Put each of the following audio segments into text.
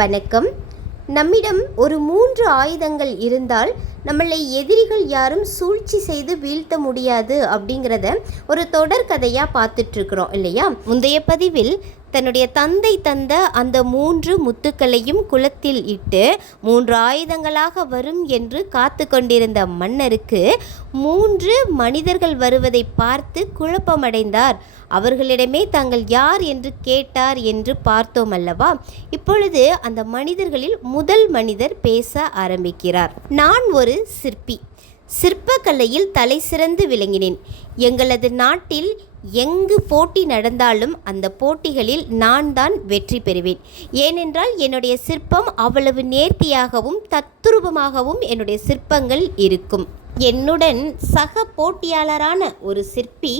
வணக்கம். நம்மிடம் ஒரு 3 ஆயுதங்கள் இருந்தால் நம்மளை எதிரிகள் யாரும் சூழ்ச்சி செய்து வீழ்த்த முடியாது அப்படிங்கிறத ஒரு தொடர்கதையாக பார்த்துட்ருக்குறோம் இல்லையா? முந்தைய பதிவில் தன்னுடைய தந்தை தந்த அந்த 3 முத்துக்களையும் குளத்தில் இட்டு 3 ஆயுதங்களாக வரும் என்று காத்து கொண்டிருந்த மன்னருக்கு 3 மனிதர்கள் வருவதை பார்த்து குழப்பமடைந்தார். அவர்களிடமே தாங்கள் யார் என்று கேட்டார் என்று பார்த்தோம் அல்லவா? இப்பொழுது அந்த மனிதர்களில் முதல் மனிதர் பேச ஆரம்பிக்கிறார். நான் ஒரு சிற்பி. சிற்பக்கலையில் தலை சிறந்து விளங்கினேன். எங்களது நாட்டில் எங்கு போட்டி நடந்தாலும் அந்த போட்டிகளில் நான் தான் வெற்றி பெறுவேன். ஏனென்றால் என்னுடைய சிற்பம் அவ்வளவு நேர்த்தியாகவும் தத்துரூபமாகவும் என்னுடைய சிற்பங்கள் இருக்கும். என்னுடன் சக போட்டியாளரான ஒரு சிற்பி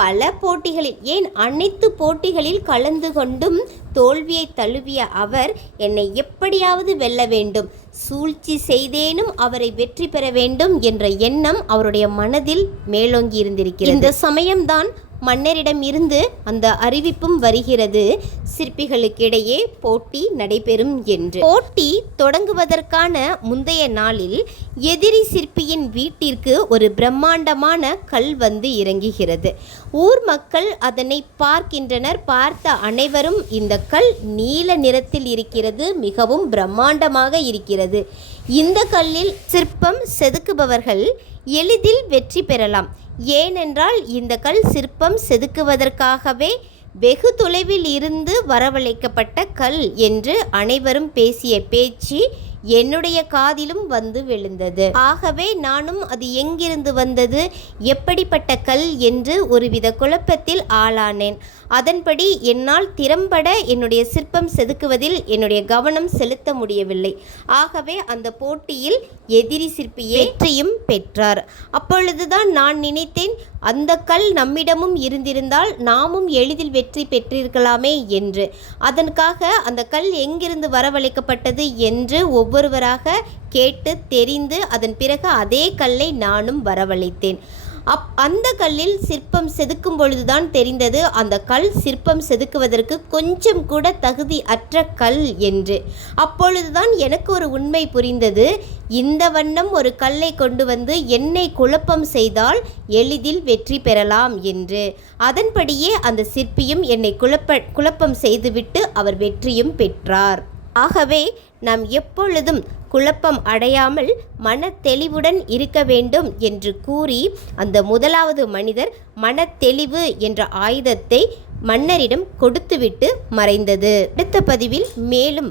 பல போட்டிகளில், ஏன் அனைத்து போட்டிகளில் கலந்து கொண்டும் தோல்வியை தழுவிய அவர் என்னை எப்படியாவது வெல்ல வேண்டும், சூழ்ச்சி செய்தேனும் அவரை வெற்றி பெற வேண்டும் என்ற எண்ணம் அவருடைய மனதில் மேலோங்கி இருந்திருக்கிறது. இந்த சமயம்தான் மன்னரிடம் இருந்து அந்த அறிவிப்பும் வருகிறது, சிற்பிகளுக்கிடையே போட்டி நடைபெறும் என்று. போட்டி தொடங்குவதற்கான முந்தைய நாளில் எதிரி சிற்பியின் வீட்டிற்கு ஒரு பிரம்மாண்டமான கல் வந்து இறங்குகிறது. ஊர் மக்கள் அதனை பார்க்கின்றனர். பார்த்த அனைவரும் இந்த கல் நீல நிறத்தில் இருக்கிறது, மிகவும் பிரம்மாண்டமாக இருக்கிறது. இந்த கல்லில் சிற்பம் செதுக்குபவர்கள் எளிதில் வெற்றி பெறலாம். ஏனென்றால் இந்த கல் சிற்பம் செதுக்குவதற்காகவே வெகு தொலைவில் இருந்து வரவழைக்கப்பட்ட கல் என்று அனைவரும் பேசிய பேச்சு என்னுடைய காதிலும் வந்து விழுந்தது. ஆகவே நானும் அது எங்கிருந்து வந்தது, எப்படிப்பட்ட கல் என்று ஒருவித குழப்பத்தில் ஆளானேன். அதன்படி என்னால் திறம்பட என்னுடைய சிற்பம் செதுக்குவதில் என்னுடைய கவனம் செலுத்த முடியவில்லை. ஆகவே அந்த போட்டியில் எதிரி சிற்பியே வெற்றியும் பெற்றார். அப்பொழுதுதான் நான் நினைத்தேன், அந்த கல் நம்மிடமும் இருந்திருந்தால் நாமும் எளிதில் வெற்றி பெற்றிருக்கலாமே என்று. அதற்காக அந்த கல் எங்கிருந்து வரவழைக்கப்பட்டது என்று ஒவ்வொருவராக கேட்டு தெரிந்து அதன் பிறகு அதே கல்லை நானும் வரவழைத்தேன். அந்த கல்லில் சிற்பம் செதுக்கும் பொழுதுதான் தெரிந்தது அந்த கல் சிற்பம் செதுக்குவதற்கு கொஞ்சம் கூட தகுதி அற்ற கல் என்று. அப்பொழுதுதான் எனக்கு ஒரு உண்மை புரிந்தது, இந்த வண்ணம் ஒரு கல்லை கொண்டு வந்து என்னை குழப்பம் செய்தால் எளிதில் வெற்றி பெறலாம் என்று. அதன்படியே அந்த சிற்பியும் என்னை குழப்பம் செய்துவிட்டு அவர் வெற்றியும் பெற்றார். ஆகவே நாம் எப்பொழுதும் குழப்பம் அடையாமல் மனத்தெளிவுடன் இருக்க வேண்டும் என்று கூறி அந்த முதலாவது மனிதர் மனத்தெளிவு என்ற ஆயுதத்தை மன்னரிடம் கொடுத்துவிட்டு மறைந்தது. அடுத்த பதிவில் மேலும்